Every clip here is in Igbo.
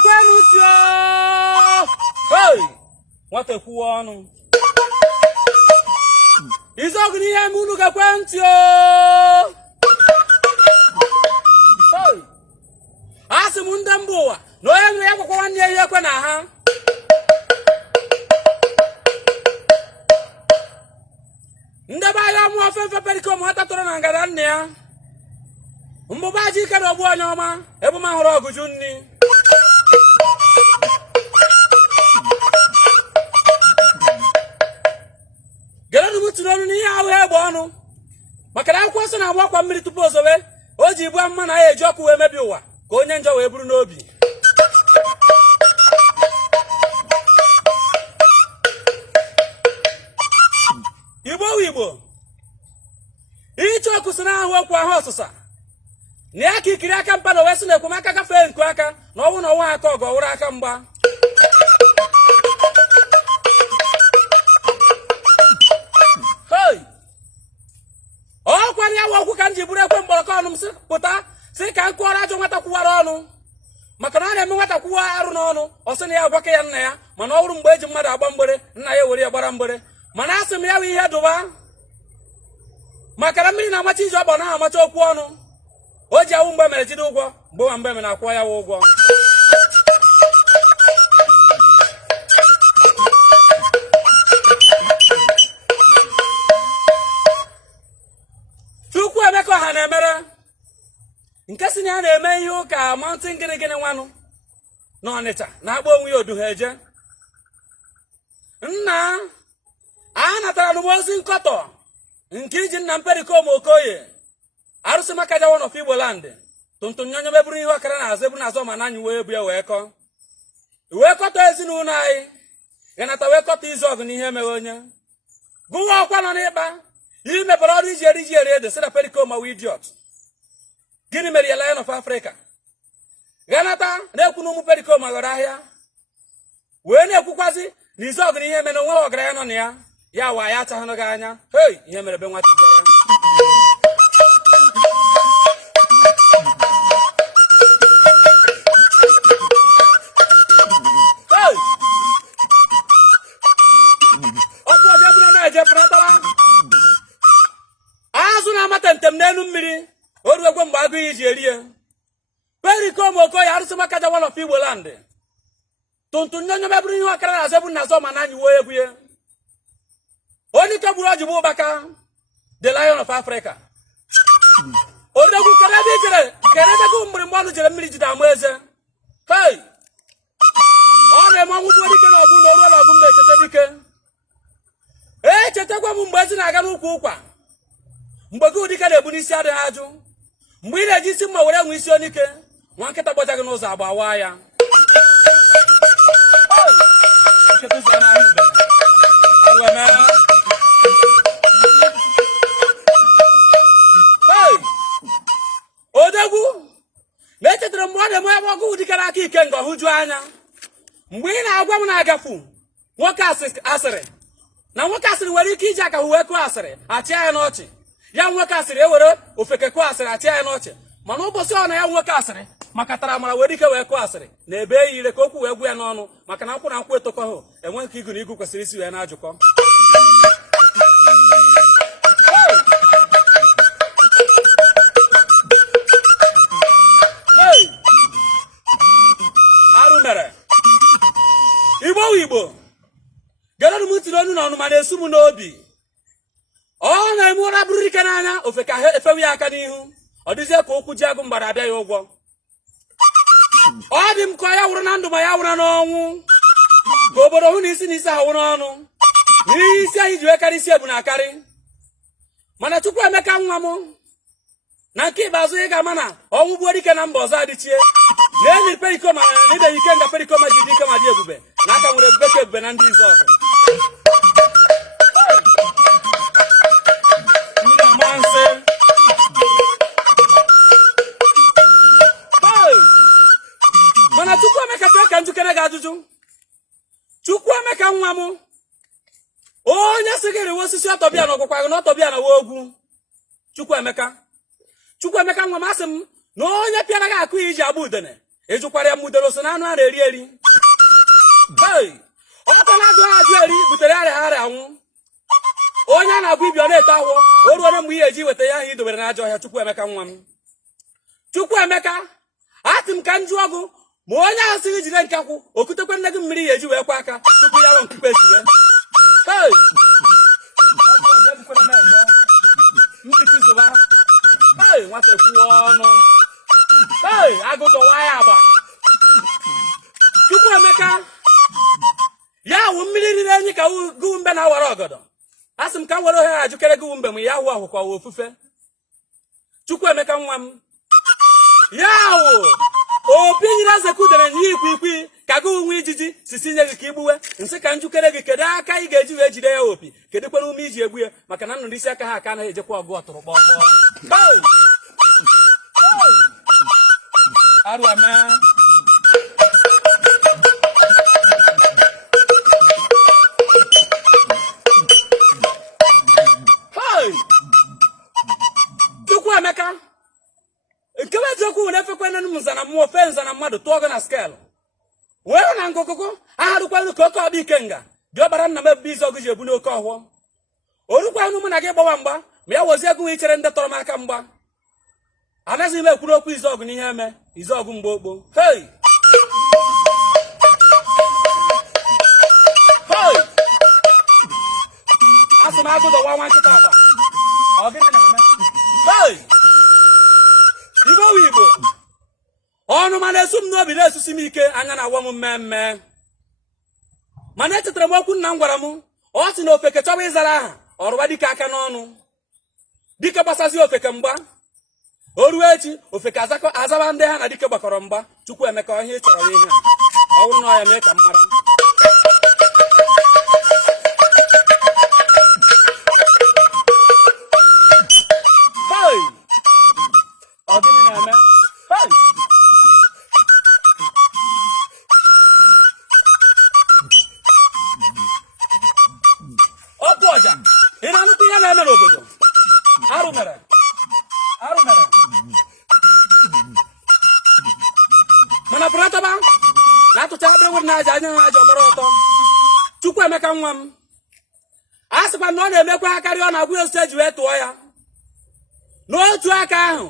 gakwenu tio. Hey! What a kuonu. Izogni ihe munu gakwenu tio. Hey! Asimu ndembuwa. No yenu yako kwa wanye yekwe na ha. Ndeba ya mu Fefe Pericoma hata toro na ngara nne ya. Mbuba ji kere obu onye ọma ebu ma hụrụ ọgụjụ nni. Gerenu mutu n'onu n'ihe ahụ egbe ọnụ. Maka na akwụkwọ nsọ na-agba akwa mmiri tupu ozobe, o ji igbu mma na ya eji ọkụ wee mebi ụwa ka onye njọ wee buru n'obi. Igbo iche ọkụ si n'ahụ okwu ahụ ọsụsa na ya ka ikiri aka mpa na wee sị na ekwemaka gafee nku aka na ọnwụ na ọnwa aka ọgọ wụrụ aka mgba. Ọkwara ya wa okwu ka m ji bụrụ ekwe mkpọrọkọ ọnụ m si pụta si ka m kụọrọ ajọ nwata kwuwara ọnụ maka na ọ na-eme nwata kwuwa arụ n'ọnụ ọ sị na ya gwaka ya nna ya mana ọ bụrụ mgbe eji mmadụ agba mgbere nna ya were ya gbara mgbere mana asị m ya bụ ihe dụba maka na mmiri na-amacha iji ọgba na amacha okwu ọnụ o ji awụ mgbe mere jide ụgwọ mgbe nwa mgbe mere akwụọ ya ụgwọ. Chukwuemeka ọha na-emere nke si na ya na-eme ihe ụka mountain gịnị gịnị nwanụ na Ọnịcha na-akpọ onwe ya Odumeje. Nna a natara n'ozi nkọtọ nke iji nna m Pericoma Okoye arụsị maka jawa n'ofe Igbo land tụntụ nyonyo meburu ihe ọkara na azụ ebu na azọ ma na anyị wee bu ya wee kọtọ ezinụlọ anyị ganata wee kọtọ izu ọgụ n'ihe emeghe onye gụwa ọkwa nọ n'ịkpa ihe mepere ọrụ iji eri ede si na Pericoma wee idiot. Gịnị mere ya Lion of Africa ganata na-ekwu na ụmụ Pericoma ghọrọ ahịa wee na-ekwukwazi na izu ọgụ n'ihe mere onwe ọgaranya nọ na ya ya wa ya achahụnụ gị anya. Hey, ihe mere be nwata bịara. Hey! Ọkụ ọjọọ bụrụ na-eje pụratara azụ na-amata ntem n'elu mmiri o ruekwe mgbe agụ iji erie. Pericoma Okoye arụsị maka jawa n'ofe Igbo land tụntụ nyonyo meburu ihe ọkara na azụ ebu na azọ ma na anyị wee ebue onye ike gburu ọjị bụ ụbaka the Lion of Africa. Odogwu keredego mgbịrịmgba ọnụ jere mmiri jide amụ eze. Hey! Ọ na-eme ọnwụ bụ dike na ọgụ na oruo na ọgụ mgbe echeta dike. Echetakwa m mgbe ezi na-aga n'ụkwụ ụkwa mgbe gị ụdike na-ebu n'isi adịghị ajụ mgbe ị na-eji isi mma were nwe isi onye ike nwa nkịta gbaja gị n'ụzọ agbawa ya. Odogwu na-echetara mgbe ọ na-eme ebe ọgụ dike n'aka ike nga ọhụju anya mgbe ị na-agwa m na-agafu nwoke asịrị na nwoke asịrị nwere ike iji aka hụ wee kụọ asịrị achịa ya n'ọchị ya nwoke asịrị ewere ofeke kụọ asịrị achịa ya n'ọchị mana ụbọchị ọ na ya nwoke asịrị maka tara amara were ike wee kụọ asịrị na ebe e ire ka okwu wee gwu ya n'ọnụ maka na nkwụ na nkwụ etokọhụ enwe nke igu na igu kwesịrị isi wee na-ajụkọ. Arụ mere Igbo gerọdụ m tiri onu na ọnụ ma na-esu m n'obi ọ na-eme ụra bụrụ ike n'anya ofe ka efewe ya aka n'ihu ọ dịzie ka okwu ji agụ mgbara abịa ya ụgwọ. Ọ dị m ka ya wụrụ na ndụ ma ya wụrụ n'ọnwụ ka obodo hụ na isi na isi ha wụrụ ọnụ n'ihe isi anyị ji wee karị isi ebu na akarị mana Chukwuemeka nwa m na nke ikpeazụ ị ga-ama na ọnwụ gbuo dike na mba ọzọ adịchie na enyi Pericoma na ideghị ike nga Pericoma ji dị ike ma dị ebube na aka nwere ebube ka ebube na ndị izu ọzọ. Mana Chukwuemeka chọọ ka njikere gị ajụjụ. Chukwuemeka nwa m onye sị gị riwe osisi ọtọbịa na ọgwụkwa gị na ọtọbịa na wogwu. Chukwuemeka nwa m asị m na onye pịara gị akụ iji agba udene ejukwara ya mudoro so na anụ a na-eri eri. Hey, ọkọla ajụ eri butere arịa anwụ. Onye a na-abụ ibi ọ na-eto ahụ, o ruo mgbe ihe eji weta ya ahụ idobere n'ajọ ọhịa. Chukwuemeka nwa m, Chukwuemeka, atị m ka m jụọ gụ ma onye ahụ siri jide nkakwụ okutekwe nne gị mmiri ya eji wee kwa aka tupu ya nwe nkukpe sie. Hey, hey, nwata kwuo ọnụ. Hey, agụtọwa ya agba. Chukwuemeka, ya wụ mmiri riri enyi ka gụwu mbe na-awara ọgọdọ. Asị m ka m were ohere ajụkere gụwu mbe m ya wụ ahụ kwa ofufe. Chukwuemeka nwa m, ya wụ opi nyere eze kudere nye ikwi ka gụwu nwa ijiji sisi nye gị ka igbuwe. Nsị ka njukere gị kedu aka ị ga-eji wee jide ya opi, kedụkwara ume iji egbu ya, maka na nnụrụ isi aka ha aka anaghị ejekwa ọgụ ọtụrụ kpọkpọ. Aruama. Hey! Chukwuemeka, nke eziokwu na-efekwa nne m nzana mmụọ fe nzana mmadụ tụọ gị na skel. Wee na nkụkụkụ aharụkwanụ ka oke ọba ikenga dị ọbara nna m ebube izu ọgụ ji ebu n'oke ọhụọ. Orukwanụ mụ na gị gbawa mgba ma ya wozie ego ichere ndị tọrọ m aka mgba. Anaghịzi m ekwuru okwu Izọgụ n'ihe eme Izọgụ mgbe okpo. Hey! Hey! Asị m agụdọwa nwa nkịta agba. Ọ gịnị na-eme? Hey! Igbo wu Igbo. Ọnụ ma na-esu m n'obi na-esusi m ike anya na-awa m mmemme. Mana echetara m okwu nna m gwara m, ọ sị na ofeke chọba ịzara aha ọrụwa dike aka n'ọnụ. Dike gbasazi ofeke mgba. O ruo echi ofeke azaba ndị ha na dike gbakọrọ mgba. Chukwuemeka ọhịa ị chọrọ ihe a ọ bụrụ na ọ ya mee ka m mara. Hey! Ọ gịnị na-eme? Hey! Ọkụ ọja, ị na-anụkwa ihe na-eme n'obodo? Arụ mere. Mana pụrataba na-atụcha abịrịwụrụ na aja anya ha aja ọgbara ọtọ. Chukwuemeka nwa m, a sịkwa na ọ na-emekwa ha karịa ọ na-agwụ ya osisi eji wee tụọ ya. N'otu aka ahụ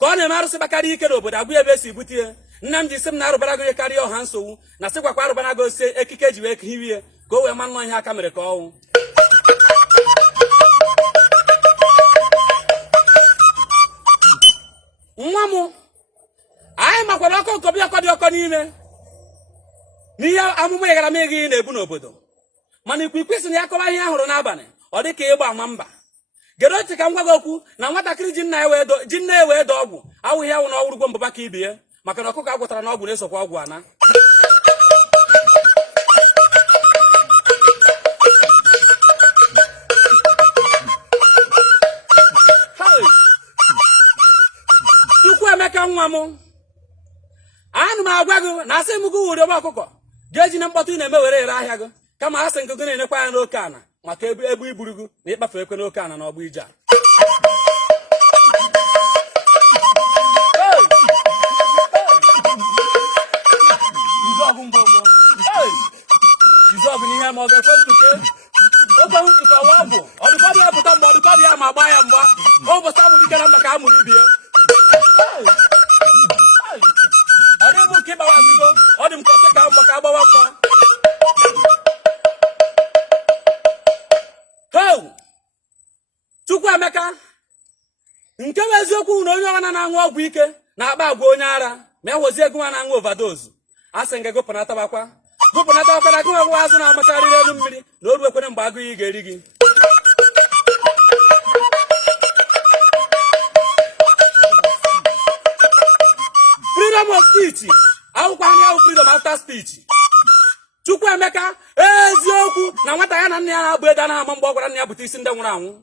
ka ọ na-eme arụsị gbakarịa ike n'obodo agwụ ebe esi bute ihe. Nna m ji sị m na arụbara gị karịa ọha nsogbu na sịkwakwa arụbara gị osisi ekike eji wee hiwie ka o wee ma nnọọ ihe aka mere ka ọnwụ. Nwa m, anyị makwara ọkụ nkọbi ọkọ dị ọkọ n'ime n'ihe amụma ịgara m ego na-ebu n'obodo. Mana ikwu si na ya kọwa ihe ahụrụ n'abalị ọ dị ka ịgba ama mba. Gedo ntị ka m gwa gị okwu na nwatakịrị ji nna ya wee dọ ọgwụ awụghị awụ na ọwụrụgwo mbụba ka ibie, maka na ọkụkọ agwụtara na ọgwụ na-esokwa ọgwụ ana. Chukwuemeka nwa m, anụ m agwa gị na asị m gị wụrụ ọgba ọkụkọ ga-eji na mkpọtụ ị na-eme were ere ahịa gị, kama asị gị na-enekwa ya n'oke ana maka ebe iburu gị na ịkpafe ekwe n'oke ana na ọgba ije a. Izọgụ n'ihe ma ọ ga-ekwe ntuke oge ntuke ọwa ọgwụ ọdụkọdụ ya pụta mgbe ọdụkọdụ ya ma gbaa ya mgba ụbọchị amụrụ ike na maka amụrụ ibie. Ọ dị bụ nke ịgbawa azụgo ọ dị m ka ọsị ka mgba ka agbawa mgba. Chukwuemeka, nke bụ eziokwu na onye ọbụla na-aṅụ ọgwụ ike na-akpa agwa onye ara ma ewozie ego nwa na-aṅụ overdose. Asị nga gụpụnatabakwa na gụ nwe azụ na-amacharịrị elu mmiri na oru ekwere mgbe agụghị ga-eri gị. Freedom of speech akwụkwọ anya ahụ freedom after speech. Chukwuemeka, eziokwu na nwata ya na nna ya na-abụ eda na-ama mgbe ọ gwara nna ya bute isi ndị nwụrụ anwụ.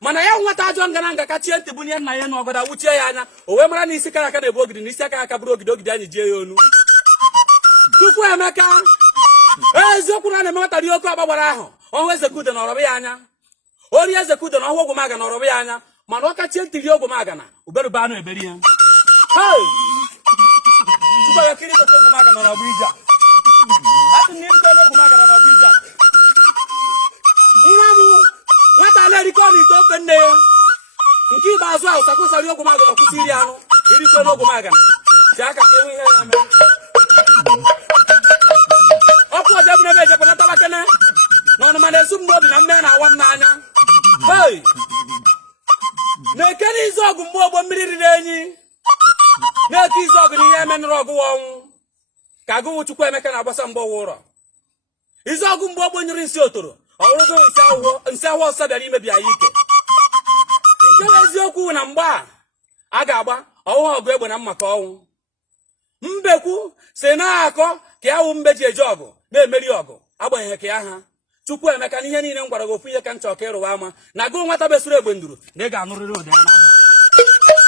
Mana ya nwata ajọ nga na nga kachie ntị bunye nna ya na ọgọda wuchie ya anya o wee mara na isi kara aka na-ebu ogidi na isi aka aka bụrụ ogidi anyị jie ya onu. Chukwuemeka, eziokwu na na-eme nwata dị oke ọgba gbara ahụ ọhụ Ezekude na ọrọbụ ya anya. Ori Ezekude na ọhụ Ogwumaga na ọrọbụ ya anya, mana ọ kachie ntị rie Ogwumaga na uberube anụ eberi ya. na Abuja. Ati ni mko Odumeje na Abuja. Nwamu nwata na eriko ni to pe nne ya. Nke ibazu ahụ sakwesari Odumeje na kwusiri anụ. Eriko Odumeje. Si aka ka enwe ihe ya mee. Ọkụ ọjọọ bụ na ebe ejepụ na tabakene. N'ọnụ ma na-esu m n'obi na mme na awa m n'anya. Hey! Na-ekene izu ọgụ mgbe ogbo mmiri riri enyi. Na-eke izu ọgụ n'ihe emenụrụ ọgụ ọnwụ. Ka agụwụ Chukwuemeka na-agbasa mgbe ọwa ụrọ. Izu ọgụ mgbe ogbo nyụrụ nsị otoro. Ọwụrụgo nsị ahụ ọsọ bịara imebi anyị ike. Nke bụ eziokwu na mgbe a ga-agba ọwụwa ọgụ egbe na mmaka ọnwụ. Mbekwu si na-akọ ka ya wụ mbe ji eje ọgụ na-emeri ọgụ agbanyeghị ka ya ha. Chukwuemeka n'ihe niile m gwara gị ofu ihe ka m chọọ ka ịrụwa ama na gụ nwata besoro egbe nduru na ị ga-anụrịrị ụdị ya n'ahụ.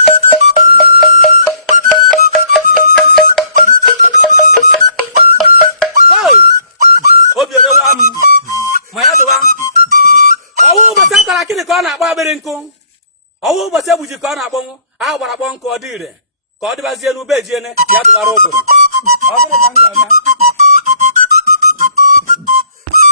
Obi erewa m ma ya dụwa ọwụ ụbọchị akara akịrị ka ọ na-akpọ agbịrị nkụ. Ọwụ ụbọchị egbuji ka ọ na-akpọnwụ ahụ gbara akpọ nkụ ọ dị ire ka ọ dịbazie n'ube ejiene ya dụwara ụgụrụ. Ọ bụrụ ka m ga-eme